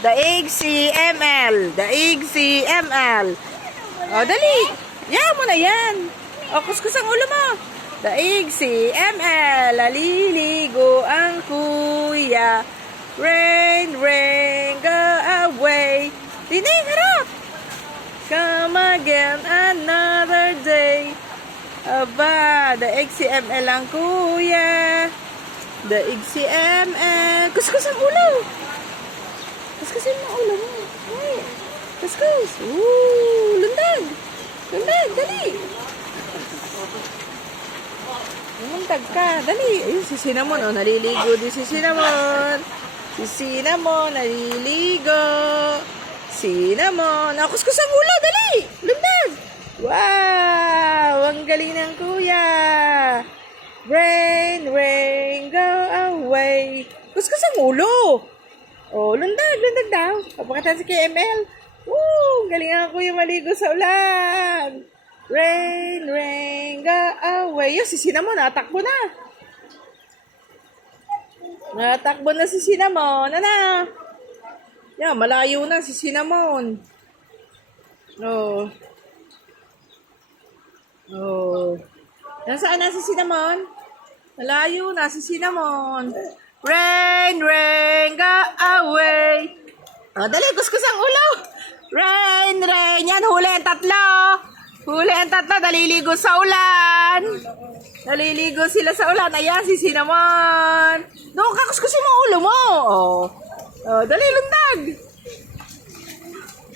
Daig si ML. Daig si ML. O, dali. Yan mo na yan. O, kuskus ang ulo mo. Daig si ML. Naliligo ang kuya. Rain, rain, go away. Dinig, harap. Come again another day. Aba, daig si ML ang kuya. Daig si ML. Kuskus ang ulo. Kuskusin mo ang ulo mo. Ay, kuskus. Lundag. Lundag, dali. Lundag ka, dali. Ayun, si Cinnamon, oh, naliligo din si Cinnamon. Si Cinnamon, naliligo. Cinnamon. Kuskus ang ulo, dali. Lundag. Wow, ang galing ng kuya. Rain, rain, go away. Kuskus ang ulo. Oh, lundag, lundag daw. Kapagkatan si KML. Galing ang kuya maligo sa ulan. Rain, rain, go away. Yung si Cinnamon, natakbo na. Natakbo na si Cinnamon. Ano? Yan, malayo na si Cinnamon. Oh. Oh. Nasaan na si Cinnamon? Malayo na si Cinnamon. Rain, rain, go away. Oh, dali, kuskus ang ulo. Rain, rain. Yan, huli ang tatlo. Huli ang tatlo, naliligo sa ulan. Naliligo sila sa ulan. Ayan, si Cinnamon. Doon ka, kuskusin mo ang ulo mo. Oh. Oh, dali, lundag.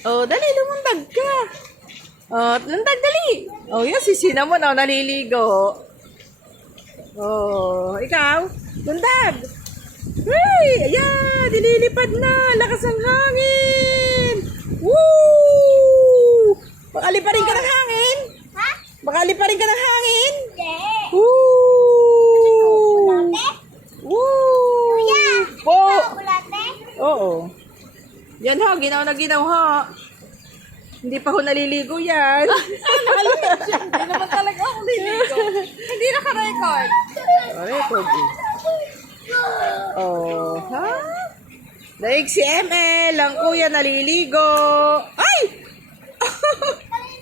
Oh, dali, lumundag ka. Oh, lundag, dali. Oh, yan, si Cinnamon, oh, naliligo. Oh, ikaw, lundag. Hey, ayan, dililipad na. Lakas ang hangin. Woo! Makaliparin ka ng hangin? Ha? Makaliparin ka ng hangin? Hindi. Woo! Woo! Kuya, Po! ulate? Oo. Yan ho, ginaw na ginaw ho. Hindi pa ho naliligo yan. Hindi naman talaga ako liligo. Hindi naka-record. Record eh. Oh, ha? Daig si ML, ang kuya naliligo.